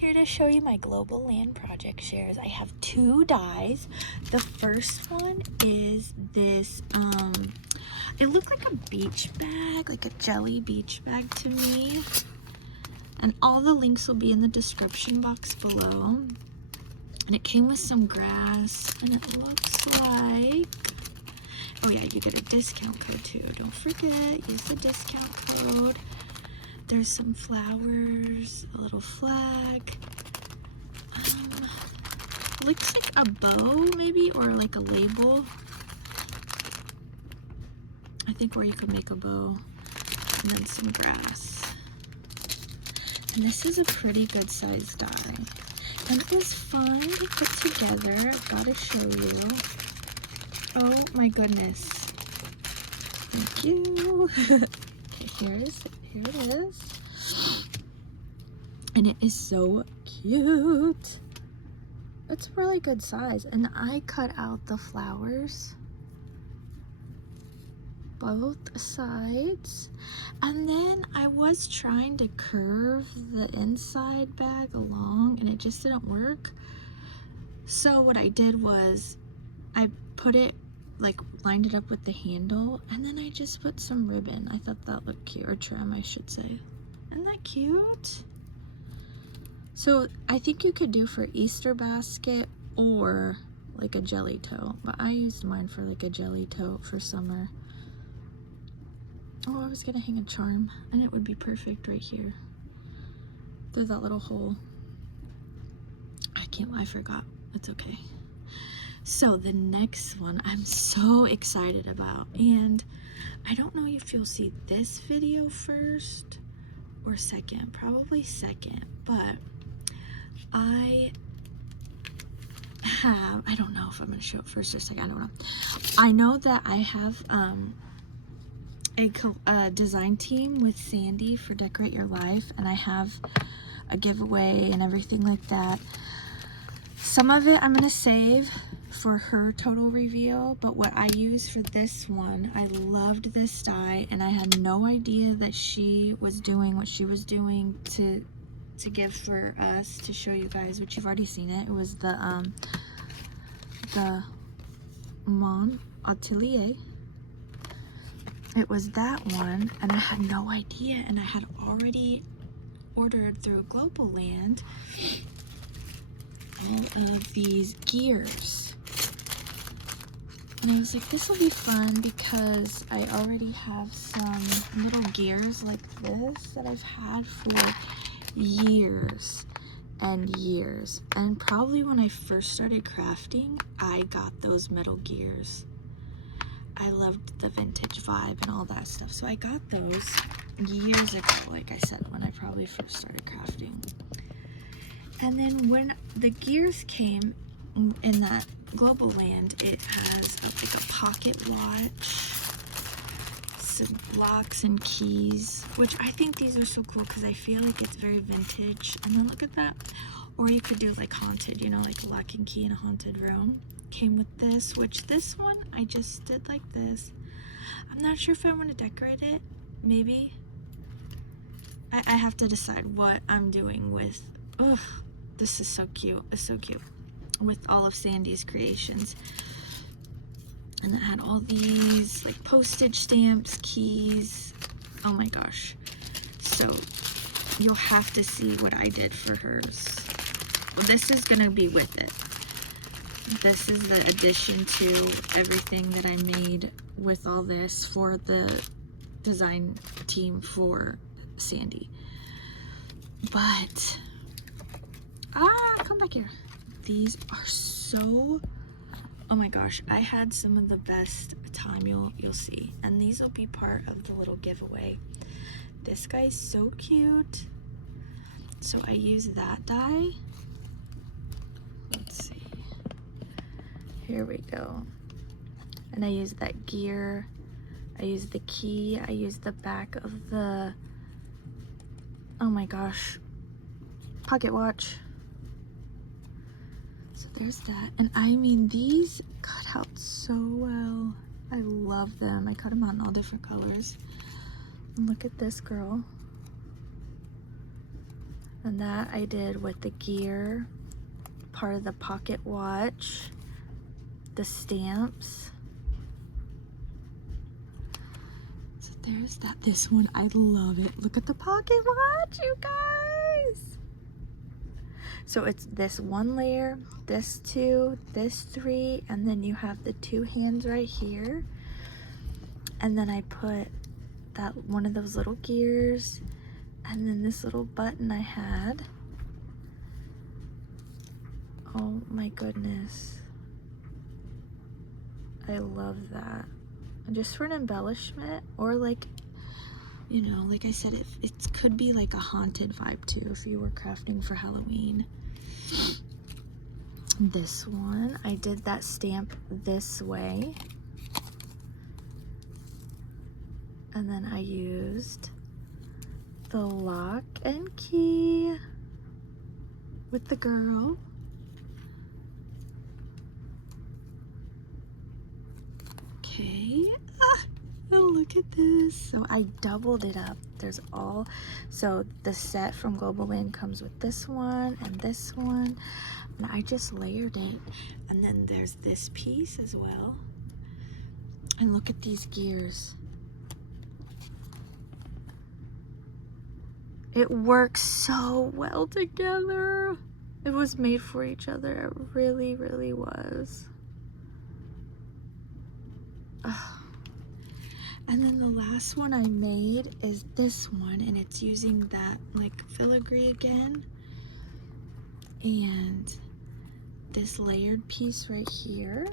here to show you my Globleland project shares. I have two dies. The first one is this, it looked like a beach bag, like a jelly beach bag to me. And all the links will be in the description box below. And it came with some grass, and it looks like, oh yeah, you get a discount code too. Don't forget, use the discount code. There's some flowers, a little flag. Looks like a bow maybe, or like a label. I think where you could make a bow, and then some grass. And this is a pretty good size die. And it was fun to put together. I've got to show you. Oh my goodness. Thank you. Here it is. And it is so cute. It's really good size. And I cut out the flowers, both sides. And then I was trying to curve the inside bag along and it just didn't work. So what I did was I put it, like lined it up with the handle, and then I just put some ribbon. I thought that looked cute, or trim I should say. Isn't that cute? So I think you could do for Easter basket or like a jelly tote, but I used mine for like a jelly tote for summer. Oh, I was gonna hang a charm and it would be perfect right here through that little hole. I forgot. It's okay. So the next one I'm so excited about, and I don't know if you'll see this video first or second, probably second, but I don't know if I'm gonna show it first or second, I don't know. I know that I have a design team with Sandy for Decorate Your Life, and I have a giveaway and everything like that. Some of it I'm gonna save for her total reveal, but what I use for this one, I loved this die and I had no idea that she was doing what she was doing to give for us to show you guys, which you've already seen it. It was the Mon Atelier. It was that one, and I had no idea, and I had already ordered through Globeland all of these gears. And I was like, this will be fun because I already have some little gears like this that I've had for years and years. And probably when I first started crafting, I got those metal gears. I loved the vintage vibe and all that stuff. So I got those years ago, like I said, when I probably first started crafting. And then when the gears came in that Globeland, it has like a pocket watch, some locks and keys, which I think these are so cool because I feel like it's very vintage. And then look at that. Or you could do like haunted, you know, like a lock and key in a haunted room. Came with this, which this one I just did like this. I'm not sure if I want to decorate it. Maybe. I have to decide what I'm doing with. Ugh, this is so cute. It's so cute. With all of Sandy's creations. And it had all these like postage stamps, keys. Oh my gosh. So you'll have to see what I did for hers. Well, this is gonna be with it. This is the addition to everything that I made with all this for the design team for Sandy. But come back here. These are so, oh my gosh, I had some of the best time you'll see, and these will be part of the little giveaway. This guy's so cute. So I use that die. Let's see. Here we go. And I use that gear. I use the key. I use the back of the, oh my gosh, pocket watch. So there's that. And I mean, these cut out so well. I love them. I cut them out in all different colors. And look at this girl. And that I did with the gear, part of the pocket watch, the stamps. So there's that. This one, I love it. Look at the pocket watch, you guys. So it's this one layer, this two, this three, and then you have the two hands right here. And then I put that one of those little gears, and then this little button I had. Oh my goodness. I love that. Just for an embellishment, or like, you know, like I said, it could be like a haunted vibe too if you were crafting for Halloween. This one, I did that stamp this way. And then I used the lock and key with the girl. Okay. Look at this. So I doubled it up. There's all, so the set from Globeland comes with this one and this one. And I just layered it. And then there's this piece as well. And look at these gears. It works so well together. It was made for each other. It really, really was. Ugh. And then the last one I made is this one, and it's using that like filigree again. And this layered piece right here.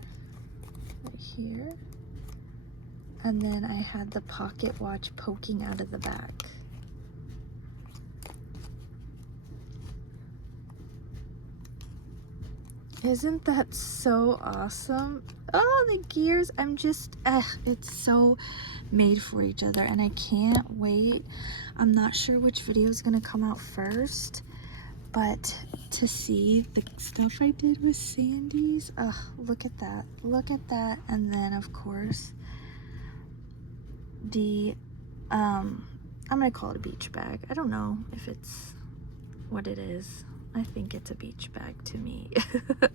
And then I had the pocket watch poking out of the back. Isn't that so awesome? Oh, the gears, I'm just, it's so made for each other, and I can't wait. I'm not sure which video is gonna come out first, but to see the stuff I did with Sandy's, look at that, and then of course, the, I'm gonna call it a beach bag. I don't know if it's what it is. I think it's a beach bag to me. It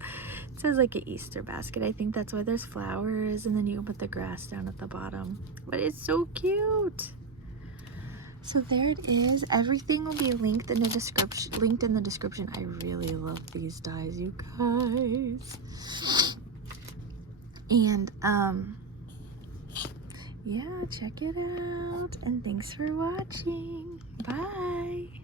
says like an Easter basket. I think that's why there's flowers, and then you can put the grass down at the bottom. But it's so cute. So there it is. Everything will be linked in the description. I really love these dies, you guys. And yeah, check it out. And thanks for watching. Bye.